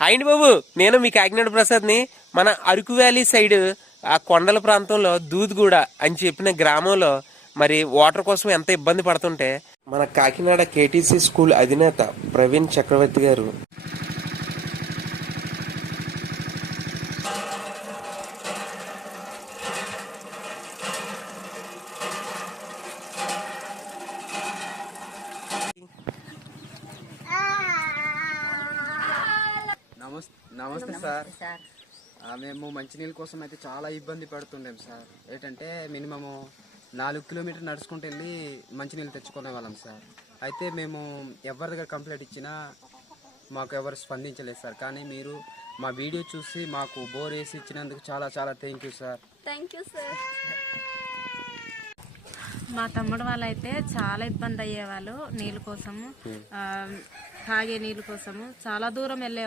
Hi అండి బాబు, నేను మీ కాకినాడ ప్రసాద్ని. మన అరకు వ్యాలీ సైడ్ ఆ కొండల ప్రాంతంలో దూద్గూడ అని చెప్పిన గ్రామంలో మరి వాటర్ కోసం ఎంత ఇబ్బంది పడుతుంటే మన కాకినాడ కేటీసీ స్కూల్ అధినేత ప్రవీణ్ చక్రవర్తి గారు నమస్తే సార్. మేము మంచినీళ్ళ కోసం అయితే చాలా ఇబ్బంది పడుతుండేం సార్. ఏంటంటే మినిమము 4 కిలోమీటర్లు నడుచుకుంటూ వెళ్ళి మంచినీళ్ళు తెచ్చుకునే వాళ్ళం సార్. అయితే మేము ఎవరి దగ్గర కంప్లైంట్ ఇచ్చినా మాకు ఎవరు స్పందించలేదు సార్. కానీ మీరు మా వీడియో చూసి మాకు బోర్ వేసి ఇచ్చినందుకు చాలా చాలా థ్యాంక్ యూ సార్. మా తమ్ముడు వాళ్ళైతే చాలా ఇబ్బంది అయ్యేవాళ్ళు నీళ్ళ కోసము, తాగే నీళ్ళ కోసము చాలా దూరం వెళ్ళేవాళ్ళు.